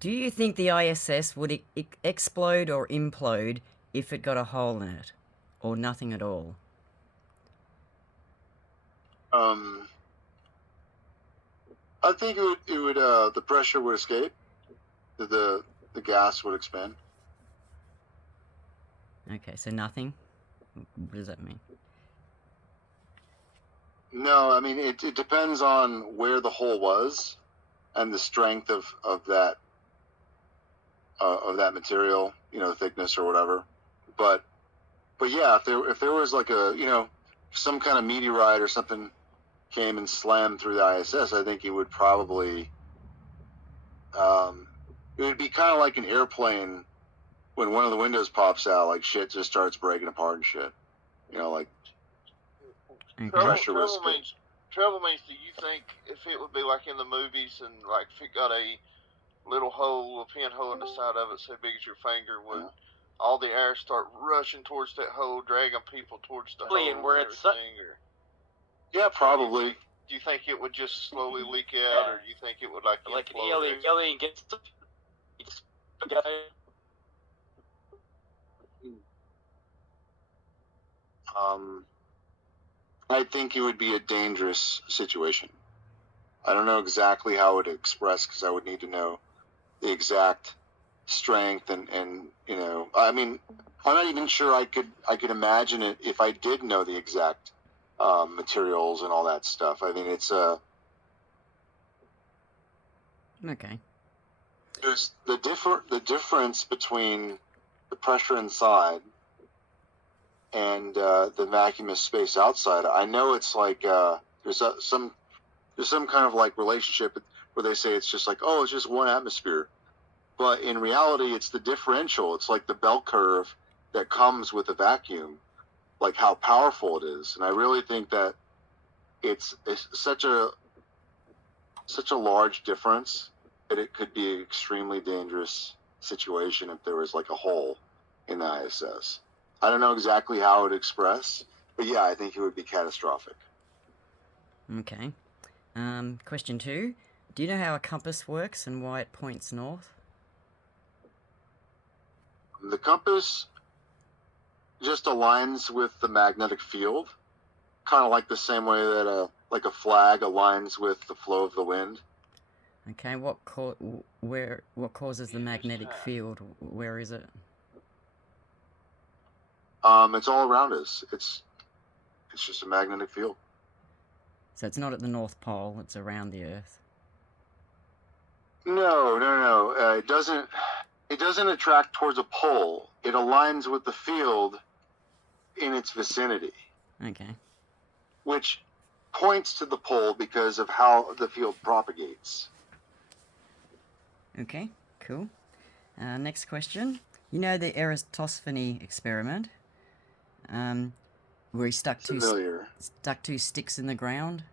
Do you think the ISS would explode or implode if it got a hole in it, or nothing at all? Um, I think it would the pressure would escape, the the gas would expand. Okay, so nothing. What does that mean? No, I mean it depends on where the hole was and the strength of that material, the thickness or whatever. But yeah, if there was like some kind of meteorite or something came and slammed through the ISS, I think it would probably it would be kind of like an airplane when one of the windows pops out, like shit just starts breaking apart and shit. Like Okay. pressure was Trouble means. Do you think if it would be like in the movies and like if it got a little hole, a pinhole in the side of it so big as your finger, would all the air start rushing towards that hole, dragging people towards the hole and where it's or yeah, probably. do you think it would just slowly leak out, or do you think it would like an alien gets I think it would be a dangerous situation. I don't know exactly how it would express because I would need to know the exact strength and I mean, I'm not even sure I could imagine it if I did know the exact materials and all that stuff. I mean, it's Okay. there's the difference between the pressure inside and the vacuumous space outside. I know it's like there's some kind of like relationship where they say it's just like, oh, it's just one atmosphere, but in reality it's the differential. It's like the bell curve that comes with a vacuum, like how powerful it is. And I really think that it's such a large difference that it could be an extremely dangerous situation if there was like a hole in the ISS. I don't know exactly how it would express, but yeah, I think it would be catastrophic. Okay. Question 2. Do you know how a compass works and why it points north? The compass just aligns with the magnetic field, kind of like the same way that a flag aligns with the flow of the wind. Okay, what causes the magnetic field? Where is it? It's all around us. It's just a magnetic field. So it's not at the North Pole, it's around the Earth. No. It doesn't attract towards a pole. It aligns with the field in its vicinity. Okay. Which points to the pole because of how the field propagates. Okay, cool. Next question. You know the Eratosthenes experiment? Where he stuck two sticks in the ground?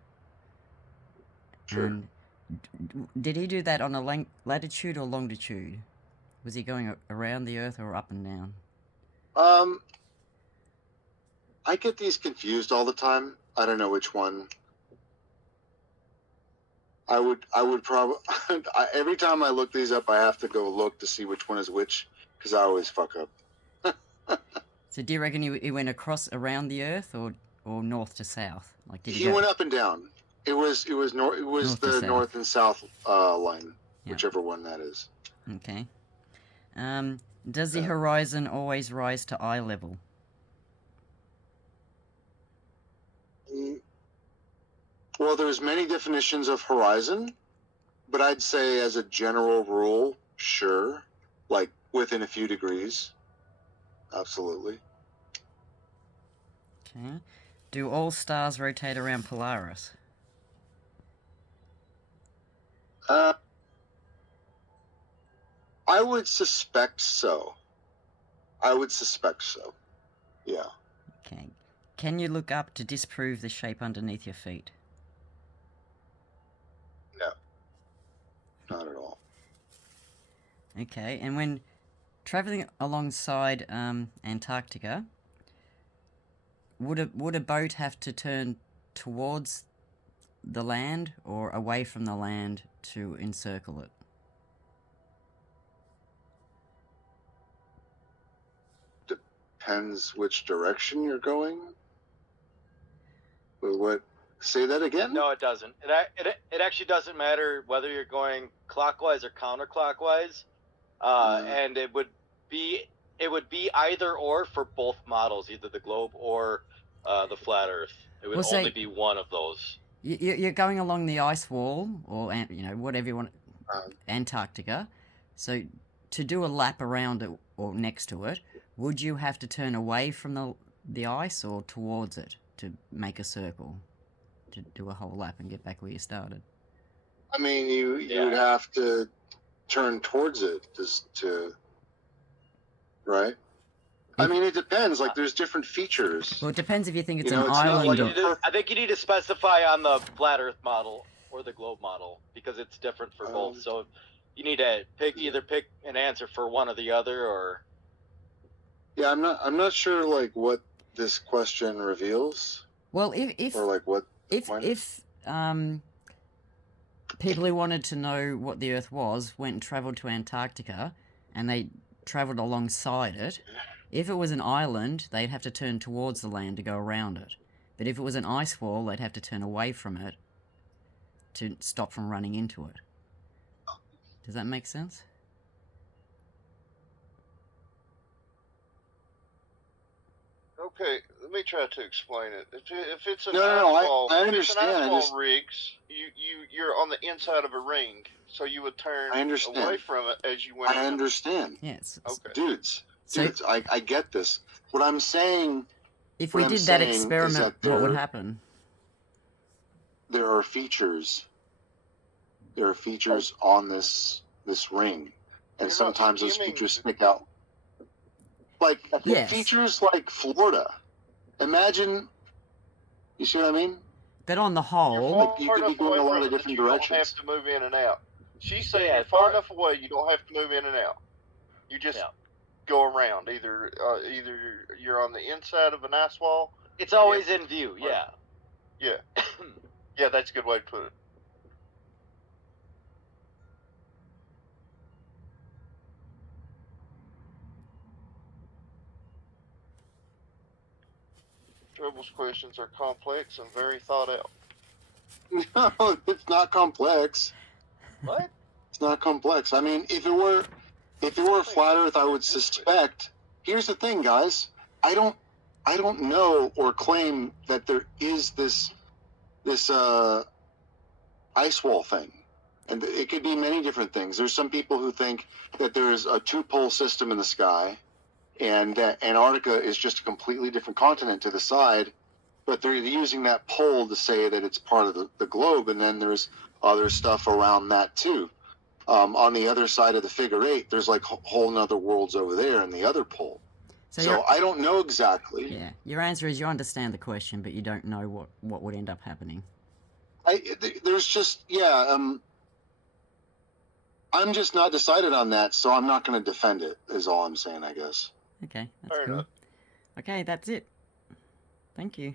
Sure. And did he do that on a latitude or longitude? Was he going around the Earth or up and down? I get these confused all the time. I don't know which one. I would probably every time I look these up, I have to go look to see which one is which because I always fuck up. So do you reckon he went around the Earth or north to south? Like he went up and down. It was the north and south line, whichever one that is. Okay. Does the horizon always rise to eye level? Well, there's many definitions of horizon, but I'd say as a general rule, sure, like within a few degrees. Absolutely. Okay. Do all stars rotate around Polaris? I would suspect so. Yeah. Okay. Can you look up to disprove the shape underneath your feet? No. Not at all. Okay, and when traveling alongside Antarctica, would a boat have to turn towards the land or away from the land to encircle it? depends which direction you're going. But what? Say that again. No, it doesn't. It actually doesn't matter whether you're going clockwise or counterclockwise, and it would be either or for both models, either the globe or the flat Earth. It would Well, only say- be one of those. You're going along the ice wall, or whatever you want, Antarctica. So to do a lap around it or next to it, would you have to turn away from the ice or towards it to make a circle, to do a whole lap and get back where you started? I mean, you would have to turn towards it just to, right? I mean, it depends. Like, there's different features. Well, it depends if you think it's You an know, it's not island. like I think you need to specify on the flat Earth model or the globe model because it's different for both. So you need to either pick an answer for one or the other, or. Yeah, I'm not sure like what this question reveals. Well, if or like what if people who wanted to know what the Earth was went and travelled to Antarctica, and they travelled alongside it, if it was an island, they'd have to turn towards the land to go around it. But if it was an ice wall, they'd have to turn away from it to stop from running into it. Does that make sense? Okay, let me try to explain it. If it's an No, ice I if it's an understand. ice I wall just- rigs, you're on the inside of a ring, so you would turn I understand. away from it as you went. I in. understand. Yes. Okay. Dudes, So I get this. What I'm saying, if what we I'm did that saying is experiment, that what would there- happen? there are features. There are features on this ring, and You're not sometimes those skimming features the- stick out. Like Yes. features like Florida. Imagine, you see what I mean? But on the You're whole, Like, you far could be enough going away a lot from of it that different you don't directions. have to move in and out. She's saying Yeah, you're far far- enough away you don't have to move in and out. You just go around. Either you're on the inside of an ice wall. It's always in view, yeah. Yeah, yeah, that's a good way to put it. Trouble's questions are complex and very thought out. No, it's not complex. What? It's not complex. I mean, if it were flat Earth, I would suspect. Here's the thing, guys. I don't know or claim that there is this ice wall thing, and it could be many different things. There's some people who think that there's a two-pole system in the sky, and that Antarctica is just a completely different continent to the side, but they're using that pole to say that it's part of the globe, and then there's other stuff around that too. On the other side of the figure eight, there's like whole nother worlds over there in the other pole. So I don't know exactly. yeah, your answer is you understand the question, but you don't know what would end up happening. There's just I'm just not decided on that, so I'm not going to defend it. Is all I'm saying, I guess. Okay, that's Fair cool. enough. Okay, that's it. Thank you.